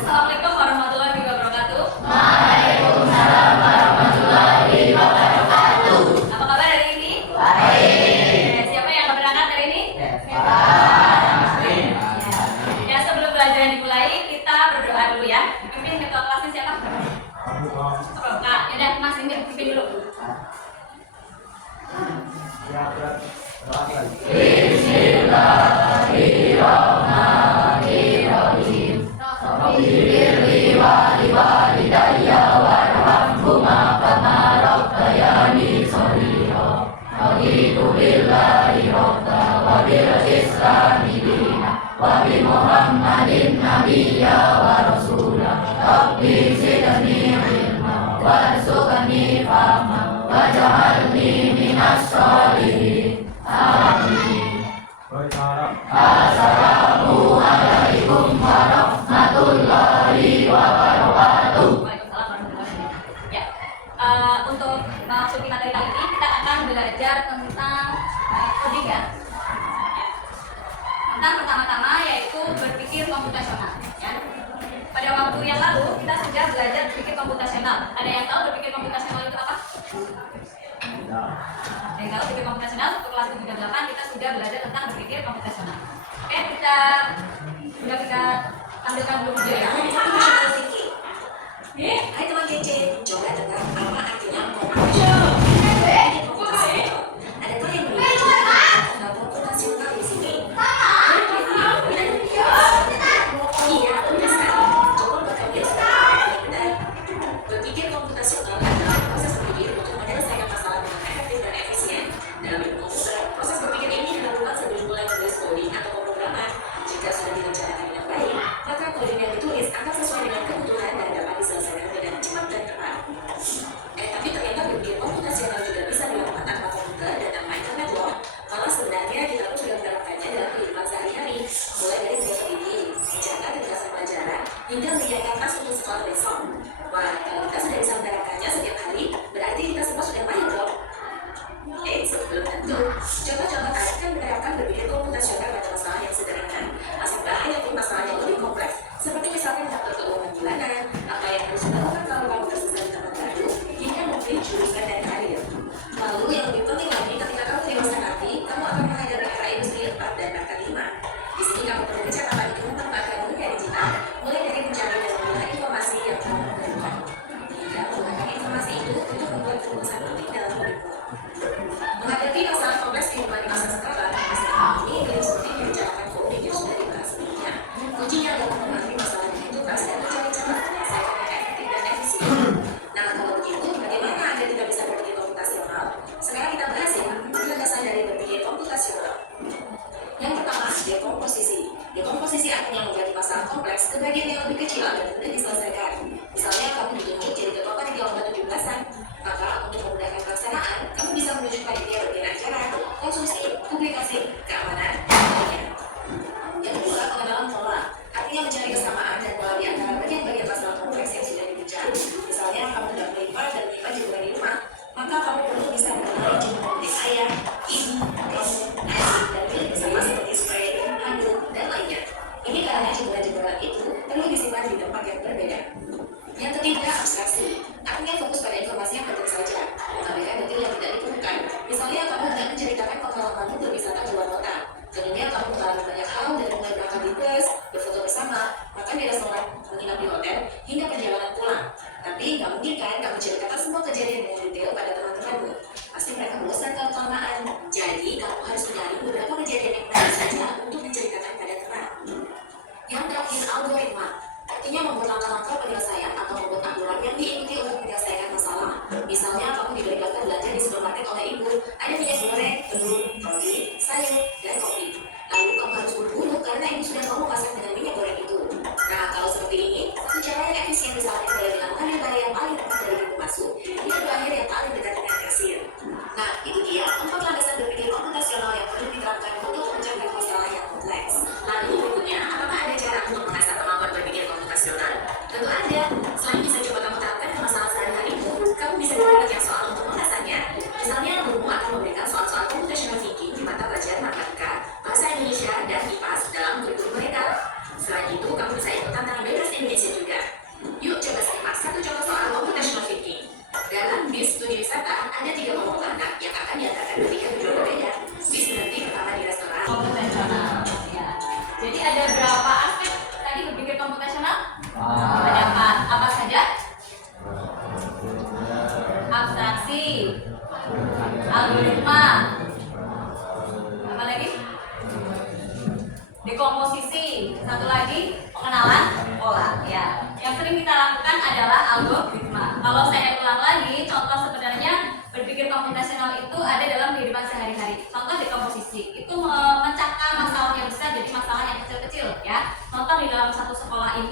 Assalamualaikum warahmatullahi wabarakatuh. Waalaikumsalam warahmatullahi wabarakatuh. Apa kabar hari ini? Baik. Siapa yang akan berangkat hari ini? Baik. Ya, sebelum belajar dimulai, kita berdoa dulu ya. Pimpin ketua kelasnya siapa? Nah, ya udah Mas ini pimpin dulu. Bismillahirrahmanirrahim. Rabbighfirli wa liwalidayya warhamhuma kama rabbayani shaghira. Raditu billahi rabba wa bil islami dina wa bi Muhammadin nabiyya wa rasula. Rabbi zidni ilma warzuqni fahma waj'alni minas sholihin. Amin. Assalamualaikum warahmatullahi wabarakatuh. Waalaikumsalam warahmatullahi wabarakatuh. Ya, untuk memasuki materi kali ini kita akan belajar tentang coding ya. Tentang pertama-tama yaitu berpikir komputasional. Ya. Pada waktu yang lalu kita sudah belajar berpikir komputasional. Ada yang tahu berpikir komputasional itu apa? Ada yang tahu berpikir komputasional? Untuk kelas 38 kita sudah belajar tentang berpikir komputasional. Oke, kita tampilkan dulu video ya. Hai teman kece, coba tebak apa artinya komputasional? Ada tuh yang berbeda komputasional di sini. Iya, benar sekali. Coba berkamu benar. Berpikir komputasional adalah proses berpikir untuk menyelesaikan masalah dengan efektif dan efisien. Dalam ilmu komputer, proses berpikir ini dilakukan sebelum mulai menulis coding atau pemrograman. Jika sudah direncanakan dengan baik, maka coding yang ditulis akan sesuai dengan kebutuhan dan dapat diselesaikan dengan cepat dan tepat. Tapi ternyata berpikir komputasional juga bisa dilakukan tanpa komputer dan tanpa internet loh. Malah sebenarnya kita pun sudah menerapkannya dalam kehidupan sehari-hari, mulai dari membuat strategi, mencatat ringkasan pelajaran, hingga menyediakan tas untuk sekolah besok. Wah, kalau kita sudah bisa menerapkannya setiap hari, berarti kita semua sudah paham dong. Sebelum tentu, coba-coba kalian menerapkan berpikir komputasional pada masalah yang sederhana. Masih banyak nih masalah yang lebih kompleks, seperti misalnya mengatur keuangan bulanan, apa yang harus dilakukan kalau kamu tersesat di tempat baru, hingga memilih jurusan dan karir. Lalu yang lebih penting lagi, ketika kamu dewasa nanti, kamu akan menghadapi era industri 4 dan bahkan 5. Di sini kamu perlu kecakapan itu menempatkan dunia digital, mulai dari mencari dan mengolah informasi yang kamu perlukan, hingga menggunakan informasi itu untuk membuat keputusan penting dalam hidupmu. Menghadapi masalah kompleks kehidupan di masa sekarang, ini tidak seperti membicarakan coding yang sudah dibahas sebelumnya. Kuncinya adalah memahami masalahnya itu pas dan mencari cara menyelesaikan yang efektif dan efisien. Nah, kalau begitu, bagaimana Anda tidak bisa berpikir komputasional? Sekarang kita bahas ya, landasan dari berpikir komputasional. Yang pertama, dekomposisi. Dekomposisi artinya menjadi masalah kompleks ke bagian yang lebih kecil agar mudah diselesaikan. Misalnya, kamu dituntut jadi ketua panitia lomba 17-an, maka untuk memudahkan pelaksanaan, kamu bisa menunjukkan ide bagian acara, konsumsi, publikasi, keamanan, dan lainnya. Yang kedua, pengenalan pola. Artinya mencari kesamaan dan pola di antara bagian-bagian masalah kompleks yang sudah dibicarakan. Misalnya, kamu tidak melipat dan menyimpan jemuran di rumah, maka kamu perlu bisa mengenali jemuran milik ayah, ibu, kamu, adik, dan milik bersama seperti spray, handuk, dan lainnya. Ini karena jemuran-jemuran itu perlu disimpan di tempat yang berbeda. Yang ketiga, abstraksi. Artinya fokus pada informasi yang penting saja, mengabaikan detail yang tidak diperlukan. Misalnya, kamu tidak menceritakan pengalamanmu berwisata keluar kota. Kemudian kamu mengalami banyak hal dari mulai berangkat di bus, berfoto bersama, makan di restoran, menginap di hotel, hingga perjalanan pulang. Tapi nggak mungkin kan kamu ceritakan semua kejadian dengan detail pada teman-temanmu. Pasti mereka bosan kalau kelamaan. Jadi, kamu harus mencari beberapa kejadian yang menarik saja untuk diceritakan pada teman. Yang terakhir, algoritma. Artinya membuat langkah-langkah penyelesaian atau membuat aturan yang diikuti untuk menyelesaikan masalah. Misalnya, kamu diberikan belanja di supermarket oleh ibu, ada minyak goreng, telur, roti, sayur, dan kopi. Lalu kamu harus buru-buru karena ibu sudah mau masak dengan minyak goreng itu. Nah, kalau seperti ini, satu cara yang efisien misalnya adalah dengan mengambil barang yang paling dekat dari pintu masuk, hingga akhir yang paling dekat dengan kasir. Nah, itu dia 4 landasan berpikir komputasional yang perlu diterapkan untuk mencapai masalah yang kompleks. Lalu berikutnya, apakah ada cara untuk mengasah kemampuan berpikir komputasional? Tentu ada. Selain bisa coba kamu terapkan ke masalah sehari-harimu, kamu bisa belajar soal untuk mengasahnya. Misalnya, gurumu akan memberikan soal-soal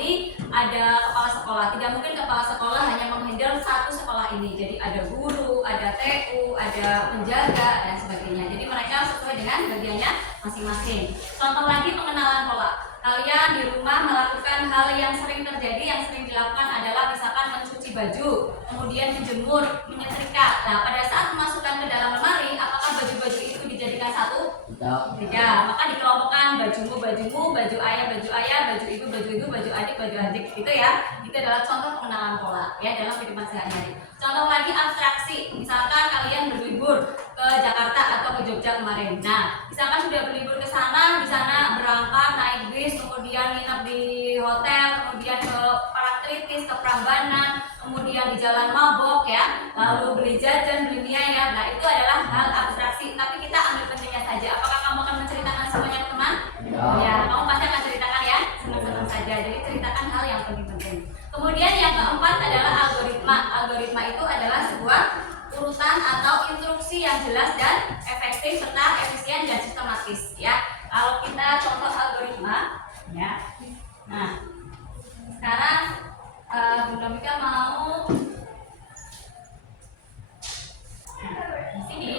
ini ada kepala sekolah. Tidak mungkin kepala sekolah hanya menghandle satu sekolah ini. Jadi ada guru, ada TU, ada penjaga dan sebagainya. Jadi mereka sesuai dengan bagiannya masing-masing. Contoh lagi pengenalan pola. Kalian di rumah melakukan hal yang sering terjadi, yang sering dilakukan adalah misalkan mencuci baju, kemudian menjemur, menyetrika. Nah, pada saat memasukkan ke dalam lemari, apakah baju-baju itu dijadikan satu? Tidak. Maka dikelompokkan bajumu, baju ayah, baju ibu, baju adik, baju adik. Gitu ya. Itu adalah contoh pengenalan pola ya dalam kehidupan sehari-hari. Contoh lagi abstraksi. Misalkan kalian berlibur ke Jakarta atau ke Jogja kemarin. Nah, misalkan sudah berlibur ke sana, di sana berangkat naik bis, kemudian nginep di hotel, kemudian ke Parangtritis, ke Prambanan, kemudian di Jalan Mabok ya, lalu beli jajan, beli mie ya. Nah, itu adalah hal abstraksi. Tapi kita ambil pentingnya saja. Apakah kamu akan menceritakan semuanya ke teman? Ya, kamu pasti akan ceritakan ya, senang-senang saja. Jadi ceritakan hal yang penting-penting. Kemudian yang keempat adalah algoritma. Algoritma itu adalah sebuah urutan atau instruksi yang jelas dan efektif serta efisien dan sistematis ya. Kalau kita contoh algoritma ya. Nah, sekarang Bunda Mika mau di sini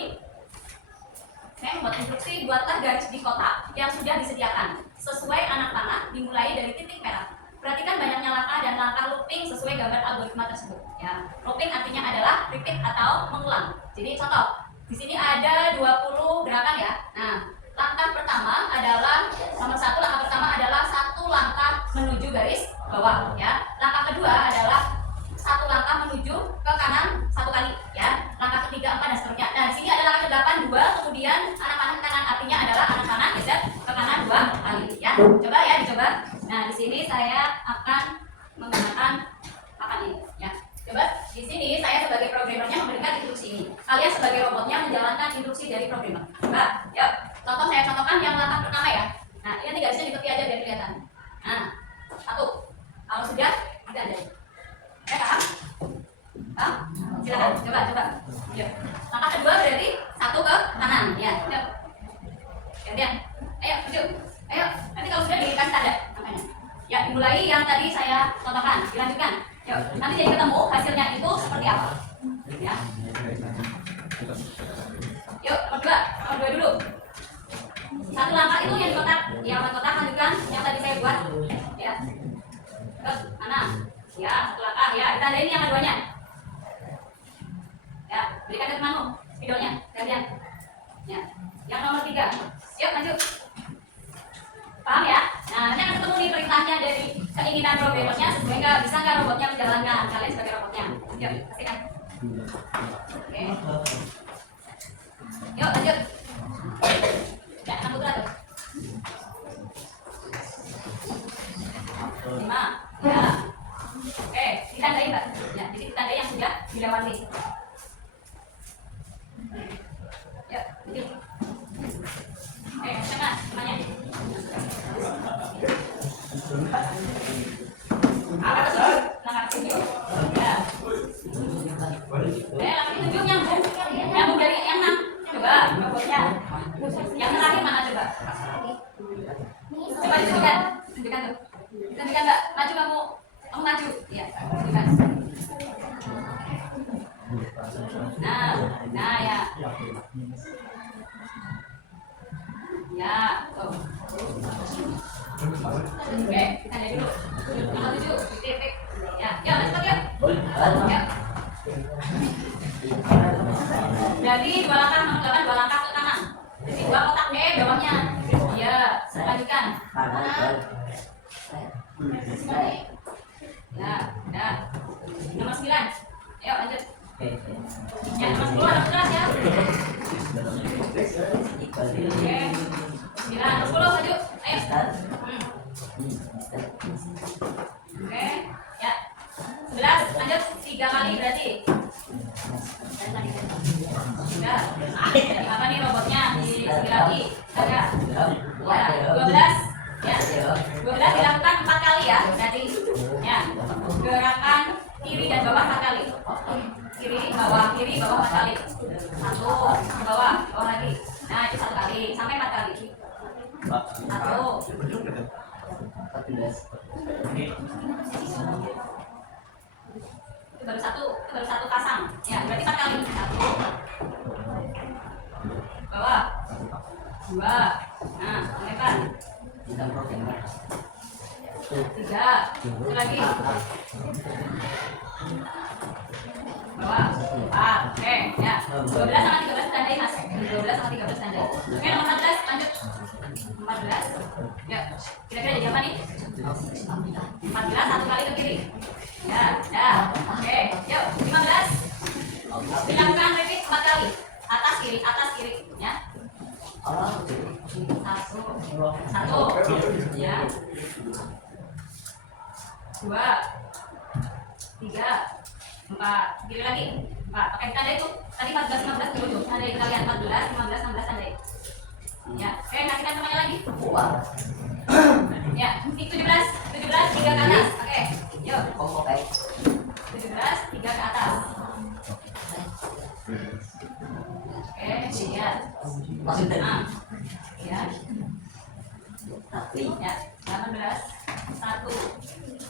saya membuat instruksi buatlah garis di kotak yang sudah disediakan sesuai anak panah dimulai dari titik merah. Perhatikan banyaknya langkah dan langkah looping sesuai gambar algoritma tersebut. Ya, looping artinya adalah repeat atau mengulang. Jadi contoh, di sini ada 20 gerakan ya. Nah, langkah pertama adalah nomor 1, langkah pertama adalah 1 langkah menuju garis bawah. Ya, langkah kedua adalah 1 langkah menuju ke kanan 1 kali. Ya, langkah ketiga 4 dan seterusnya. Nah, di sini ada langkah ke-8 2, kemudian anak panah ke kanan artinya adalah anak panah geser ke kanan 2 kali. Ya, coba ya dicoba. Nah, di sini saya akan menggunakan papan ini ya. Coba di sini saya sebagai programmernya memberikan instruksi ini. Kalian sebagai robotnya menjalankan instruksi dari programmer. Coba, yuk. Saya contohkan yang langkah pertama ya. Nah, ini nanti garisnya diketik aja biar kelihatan. Nah, 1. Kalau sudah, tidak ada. Paham? Paham? Silakan, coba. Yuk. Langkah kedua berarti 1 ke kanan. Ya, yuk. Gantian. Ayo, maju. Ayo, nanti kalau sudah dikasih tanda angkanya. Ya, dimulai yang tadi saya contohkan, dilanjutkan. Yuk, nanti jadi ketemu hasilnya itu seperti apa. Ya. Yuk, nomor 2 dulu. 1 langkah itu yang di kotak, lanjutkan yang tadi saya buat. Ya. Terus mana? Ya, 1 langkah ya, ditandain yang keduanya. Ya, berikan ke temanmu videonya, gantian. Ya. Yang nomor 3. Yuk, lanjut. Paham ya? Nah, nanti akan ketemu nih perintahnya dari keinginan programmernya sesuai bisa nggak robotnya menjalankan, kalian sebagai robotnya. Yuk, pastikan. Oke. Yuk, lanjut. Ya, 6 putra tuh. 5. Ya. Oke, ditandai Mbak. Ya, jadi ditandai yang sudah dilewati. Yuk, lanjut. Oke, mana semuanya? Langkah ketujuh. Ya. Langkah ketujuh nyambung dari yang 6. Coba robotnya. Yang terakhir mana coba? Coba tunjukkan tuh. Tunjukkan Mbak. Maju kamu maju. Ya, tunjukkan. Nah ya. Ya, tuh. Oke, kita lihat dulu. Nomor 7, titik. Ya, yuk lanjut yuk. Ya. Jadi 2 langkah mengerjakan 2 langkah ke kanan. Jadi 2 kotak bawahnya. Iya, lanjutkan. Ya, udah. Nomor 9. Ayo lanjut. Ya, nomor 10 ada keras ya. Oke. 9, 10 maju. Ayo. Oke. Ya. 11 lanjut 3 kali berarti. Sudah. Apa nih robotnya? Di sini lagi. Ada. Ya, 12. Ya. 12 dilakukan 4 kali ya. Berarti ya. Gerakan kiri dan bawah 4 kali. Kiri, bawah 4 kali. 1 bawah lagi. Nah, itu 1 kali sampai 4 kali. 1. lagi. Bawah. 4. Oke, ya. 12 sama 13 tandai Mas. 12 sama 13 tandai. Oke, nomor 14 lanjut. 14. Ya. Kira-kira jadi apa nih? 14 satu kali ke kiri. Ya, ya. Oke, yuk 15. Dilakukan repeat 4 kali. Atas kiri, ya. 1. Ya. 2. 3. 4. Kiri lagi. 4. Pakai tanda itu. Tadi 14 15 dulu tuh. Tanda kalian 14 15 16 tanda. Ya. Oke, kasihkan semuanya lagi. Ya, 17 3 ke atas. Oke. Yuk. 17 3 ke atas. Oke, lihat. Nah. Ya. Ya, 18 1.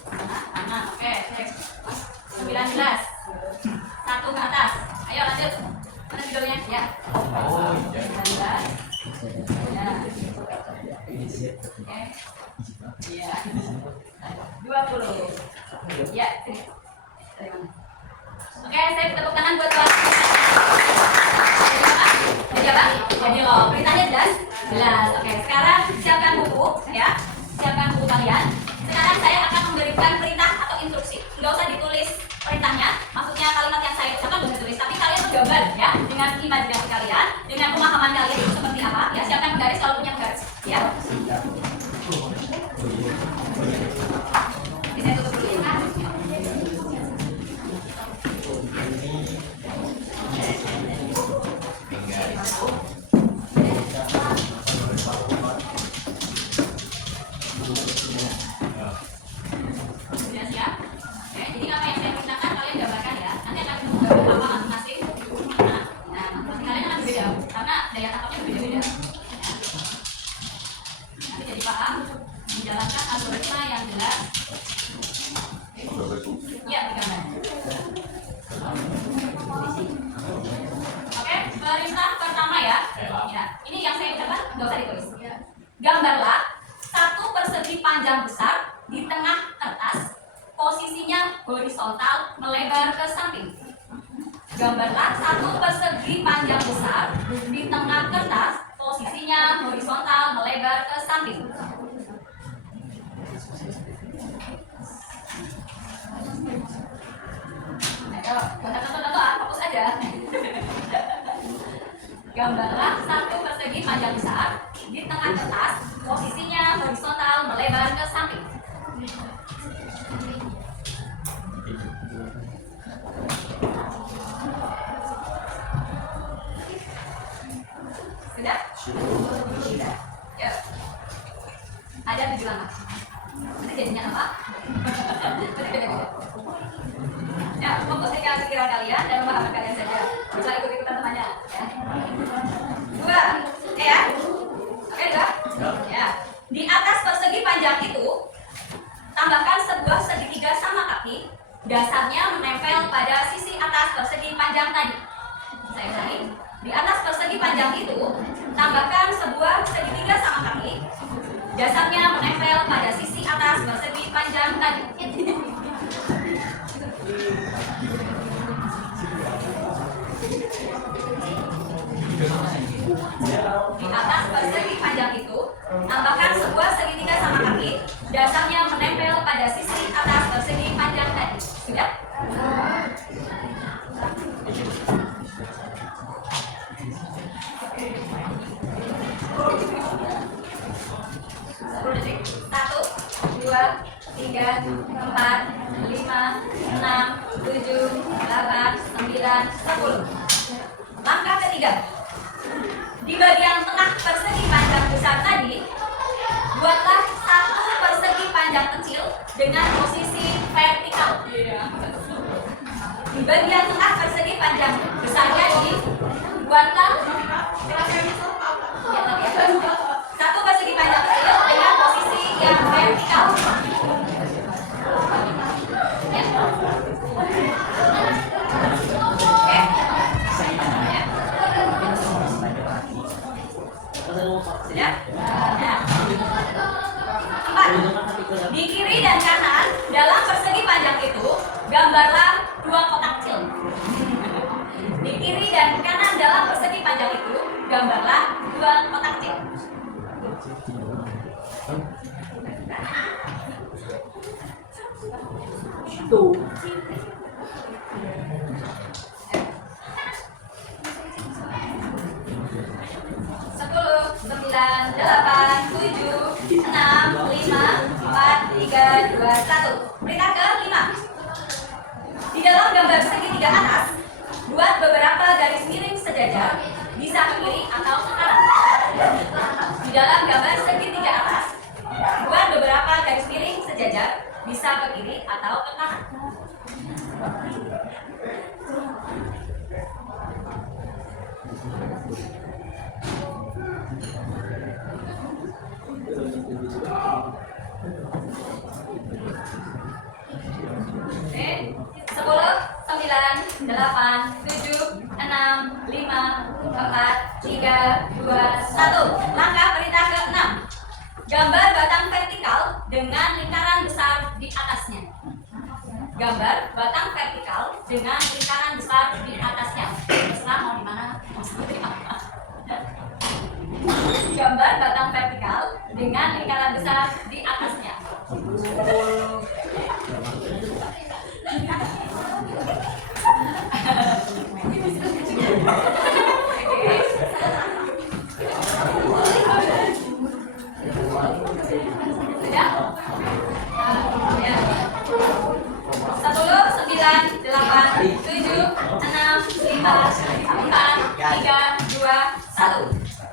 Kanan. Oke, cek. 19 1 ke atas. Ayo lanjut. Mana videonya? Ya. 19. Ya. Oke. Ya. 20. Ya. Dari mana? Oke, saya tepuk tangan buat Pak. Jadi apa? Jadi loh, perintahnya jelas? Jelas. Oke, sekarang siapkan buku, ya. Siapkan buku kalian. Sekarang saya akan memberikan perintah atau instruksi. Nggak usah ditulis perintahnya, maksudnya kalimat yang saya ucapkan boleh ditulis, tapi kalian menggambar ya dengan imajinasi kalian, dengan pemahaman kalian itu seperti apa. Ya, siapkan penggaris kalau punya penggaris. Ya. Ini saya tutup dulu ya. Sudah siap? Oke, jadi apa yang saya perintahkan kalian gambarkan ya. Nanti akan gambar apa masing-masing. Nah, masing kalian akan berbeda karena daya tangkapnya berbeda-beda. Nanti jadi paham menjalankan algoritma yang jelas. Ya, digambar. Oke, perintah pertama ya. Ya, ini yang saya ucapkan nggak usah ditulis. Gambarlah satu persegi panjang besar di tengah kertas, posisinya horizontal melebar ke samping. Gambarlah satu persegi panjang besar di tengah kertas, posisinya horizontal melebar ke samping. Ayo, bukan contoh-contoh, fokus aja. Gambarlah satu persegi panjang besar di tengah kertas, posisinya horizontal melebar ke samping. Sudah? Ya. Ada 7 langkah. Nanti jadinya apa? Ya, fokus ke pikiran kalian dan pemahaman kalian saja. Bisa ikut-ikutan temannya. Ya. 2. Ya. Oke, 2. Ya. Di atas persegi panjang itu, tambahkan sebuah segitiga sama kaki. Dasarnya menempel pada sisi atas persegi panjang tadi. Saya ulangi. Di atas persegi panjang itu, tambahkan sebuah segitiga sama kaki. Dasarnya menempel pada sisi atas persegi panjang tadi. Di atas persegi panjang itu, tambahkan sebuah segitiga sama kaki. Dasarnya menempel pada sisi atas persegi panjang tadi. Sudah? Detik. 1, 2, 3, 4, 5, 6, 7, 8, 9, 10. Langkah ketiga. Di bagian tengah persegi panjang besar tadi, buatlah satu persegi panjang kecil dengan posisi vertikal. Di bagian tengah persegi panjang besar tadi, buatlah satu persegi panjang kecil dengan posisi yang vertikal. Ya. Oke. Ya. Sudah? Ya. 4. Di kiri dan kanan dalam gambarlah dua kotak kecil. Di kiri dan kanan dalam persegi panjang itu, gambarlah dua kotak kecil. Tuh. 9, 8, 7, 6, 5, 4, 3, 2, 1. Perintah ke-5. Di dalam gambar segitiga atas, buat beberapa garis miring sejajar, bisa ke kiri atau ke kanan. Di dalam gambar segitiga atas, buat beberapa garis miring sejajar, bisa ke kiri atau ke kanan. Oke, 10, 9, 8, 7, 6, 5, 4, 3, 2, 1. Langkah perintah ke-6. Gambar batang vertikal dengan lingkaran besar di atasnya. Gambar batang vertikal dengan lingkaran besar di atasnya. Terserah mau di mana, mau seperti apa. Gambar batang vertikal dengan lingkaran besar di atasnya. Sudah? Ya. 10, 9, 8, 7, 6, 5, 4, 3, 2, 1.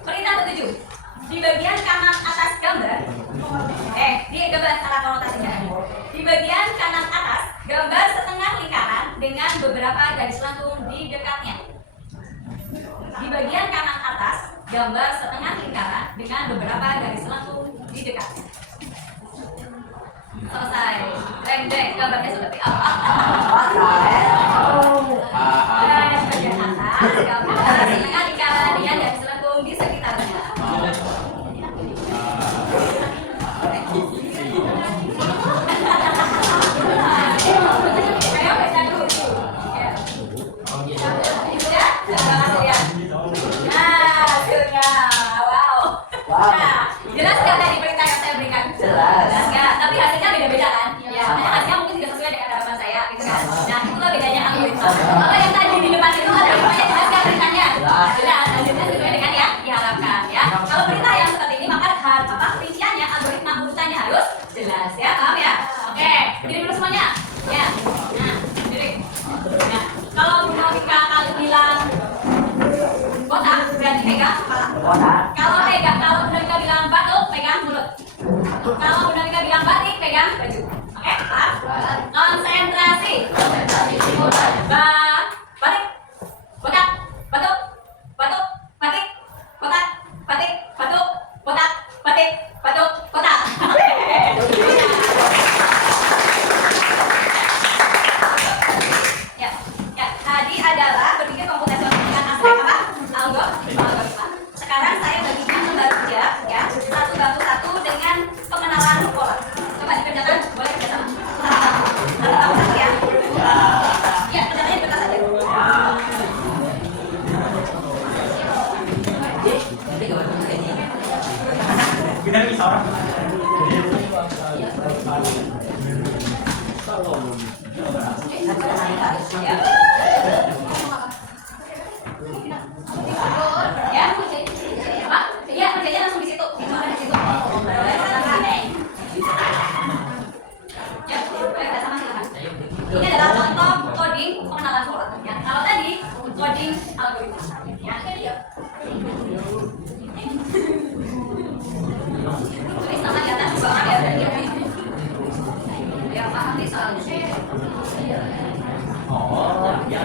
Perintah ke-7. Di bagian kanan atas gambar, di gambar salah konotasinya. Di bagian kanan atas, gambar setengah lingkaran dengan beberapa garis lengkung di dekatnya. Di bagian kanan atas, gambar setengah lingkaran dengan beberapa garis lengkung di dekatnya. Selesai. Rendeng, gambarnya seperti apa? Di bagian atas, gambar setengah lingkaran dengan garis lengkung di sekitarnya. Jelas nggak tadi perintah yang saya berikan? Jelas. Nggak, tapi hasilnya beda-beda kan? Ya, hasilnya mungkin tidak sesuai dengan harapan saya, gitu kan? Nah, itulah bedanya algoritma. Kalau yang tadi di depan itu algoritmanya jelas nggak perintahnya? Jelas, hasilnya sesuai dengan yang diharapkan, ya. Kalau perintah yang seperti ini, maka rinciannya, algoritma urutannya harus jelas, ya, paham ya? Oke, berdiri dulu semuanya, ya. Nah, berdiri. Nah, kalau Bu Novika kali bilang kotak, berarti pegang kepala. Kalau Bu Novika bilang batuk, pegang mulut. Kalau Bu Novika bilang batik, pegang baju. Oke, paham? Konsentrasi. Batik, kotak, batuk, batuk, batik, kotak, batik, batuk, kotak, batik, batuk, kotak. Ya, tadi adalah berpikir komputasional dengan aspek apa? Algoritma. Sekarang saya bagikan membaca ya satu dengan pengenalan pola. Coba dikerjakan, boleh kerjasama. Satu ya. Ya, kerjanya betul saja. Kita bisa orang. Ya. Ya, apa? Iya, kerjanya langsung di situ. Itu ada di situ. Ya, boleh sama silakan. Ini adalah contoh coding pengenalan pola. Ya, kalau tadi coding algoritma. Ya. Tulis nama di atas juga ya. Ya, paham nih soalnya. Oh, ya.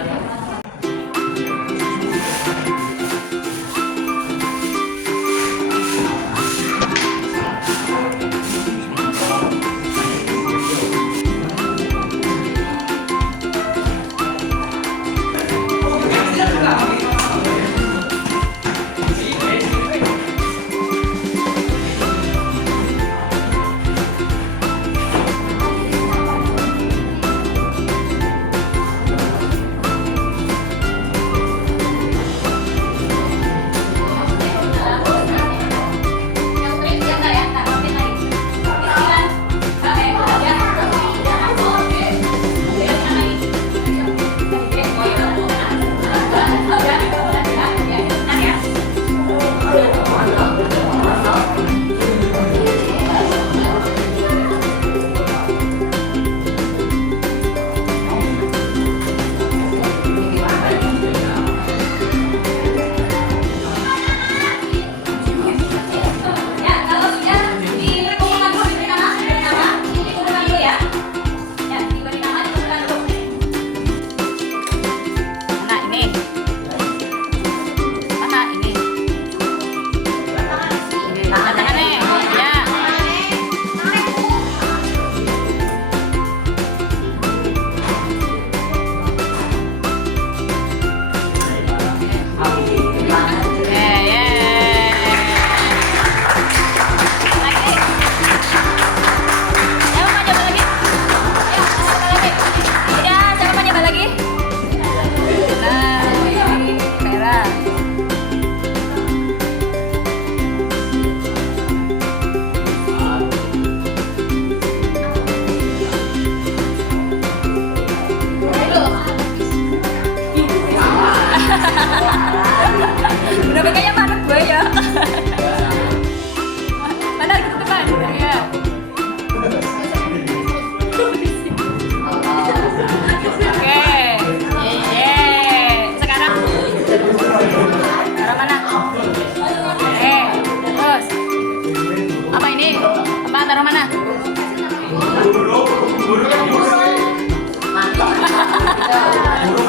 Guru